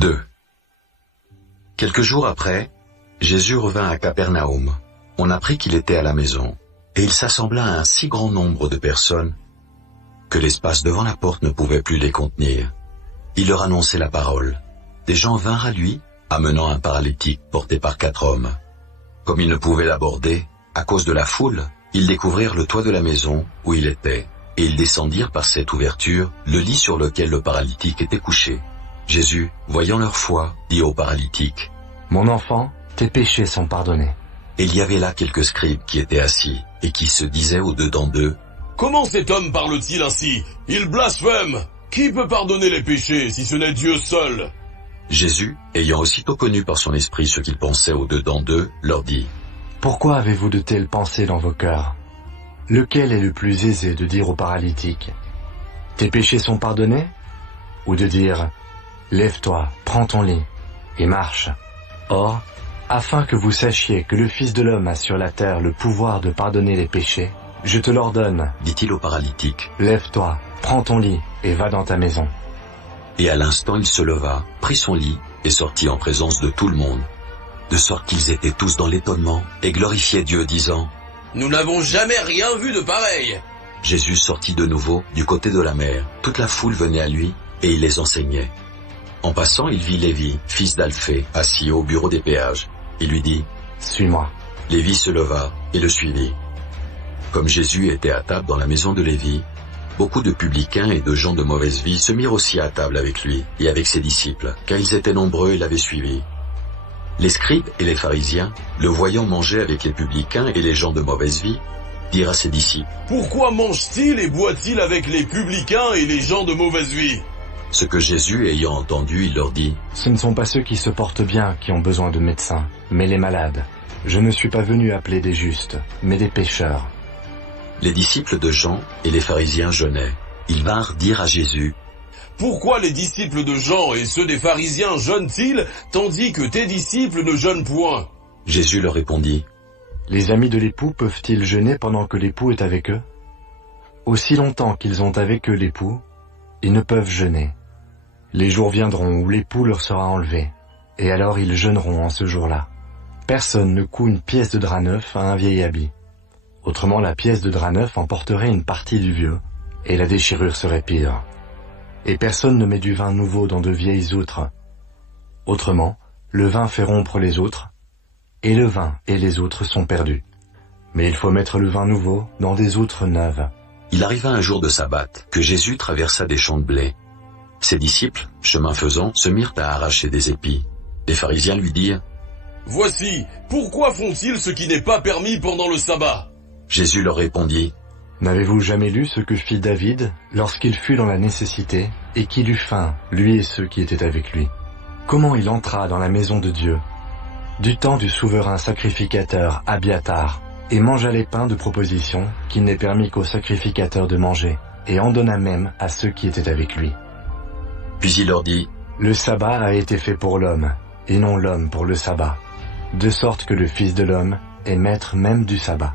2. Quelques jours après, Jésus revint à Capernaum. On apprit qu'il était à la maison, et il s'assembla à un si grand nombre de personnes que l'espace devant la porte ne pouvait plus les contenir. Il leur annonçait la parole. Des gens vinrent à lui, amenant un paralytique porté par 4 hommes. Comme ils ne pouvaient l'aborder, à cause de la foule, ils découvrirent le toit de la maison où il était, et ils descendirent par cette ouverture le lit sur lequel le paralytique était couché. Jésus, voyant leur foi, dit au paralytique, « Mon enfant, tes péchés sont pardonnés. » Et il y avait là quelques scribes qui étaient assis, et qui se disaient au-dedans d'eux, « Comment cet homme parle-t-il ainsi? Il blasphème! Qui peut pardonner les péchés si ce n'est Dieu seul ?» Jésus, ayant aussitôt connu par son esprit ce qu'ils pensaient au-dedans d'eux, leur dit, « Pourquoi avez-vous de telles pensées dans vos cœurs? Lequel est le plus aisé de dire au paralytique, « Tes péchés sont pardonnés » ou de dire, « Lève-toi, prends ton lit et marche ». Or, afin que vous sachiez que le Fils de l'homme a sur la terre le pouvoir de pardonner les péchés, je te l'ordonne, dit-il au paralytique, « Lève-toi, prends ton lit et va dans ta maison. » Et à l'instant il se leva, prit son lit, et sortit en présence de tout le monde, de sorte qu'ils étaient tous dans l'étonnement, et glorifiaient Dieu, disant, « Nous n'avons jamais rien vu de pareil !» Jésus sortit de nouveau du côté de la mer. Toute la foule venait à lui, et il les enseignait. En passant, il vit Lévi, fils d'Alphée, assis au bureau des péages. Il lui dit, « Suis-moi. » Lévi se leva et le suivit. Comme Jésus était à table dans la maison de Lévi, beaucoup de publicains et de gens de mauvaise vie se mirent aussi à table avec lui et avec ses disciples, car ils étaient nombreux et l'avaient suivi. Les scribes et les pharisiens, le voyant manger avec les publicains et les gens de mauvaise vie, dirent à ses disciples, « Pourquoi mange-t-il et boit-il avec les publicains et les gens de mauvaise vie ?» Ce que Jésus ayant entendu, il leur dit, « Ce ne sont pas ceux qui se portent bien qui ont besoin de médecins, mais les malades. Je ne suis pas venu appeler des justes, mais des pécheurs. » Les disciples de Jean et les pharisiens jeûnaient. Ils vinrent dire à Jésus, « Pourquoi les disciples de Jean et ceux des pharisiens jeûnent-ils, tandis que tes disciples ne jeûnent point ?» Jésus leur répondit, « Les amis de l'époux peuvent-ils jeûner pendant que l'époux est avec eux? Aussi longtemps qu'ils ont avec eux l'époux, ils ne peuvent jeûner. Les jours viendront où l'époux leur sera enlevé, et alors ils jeûneront en ce jour-là. Personne ne coud une pièce de drap neuf à un vieil habit. Autrement, la pièce de drap neuf emporterait une partie du vieux, et la déchirure serait pire. Et personne ne met du vin nouveau dans de vieilles outres. Autrement, le vin fait rompre les outres, et le vin et les outres sont perdus. Mais il faut mettre le vin nouveau dans des outres neuves. » Il arriva un jour de sabbat que Jésus traversa des champs de blé. Ses disciples, chemin faisant, se mirent à arracher des épis. Les pharisiens lui dirent, « Voici, pourquoi font-ils ce qui n'est pas permis pendant le sabbat ?» Jésus leur répondit, « N'avez-vous jamais lu ce que fit David lorsqu'il fut dans la nécessité et qu'il eut faim, lui et ceux qui étaient avec lui? Comment il entra dans la maison de Dieu, du temps du souverain sacrificateur Abiatar, et mangea les pains de proposition qu'il n'est permis qu'aux sacrificateurs de manger, et en donna même à ceux qui étaient avec lui. Puis il leur dit, « Le sabbat a été fait pour l'homme, et non l'homme pour le sabbat, de sorte que le Fils de l'homme est maître même du sabbat. »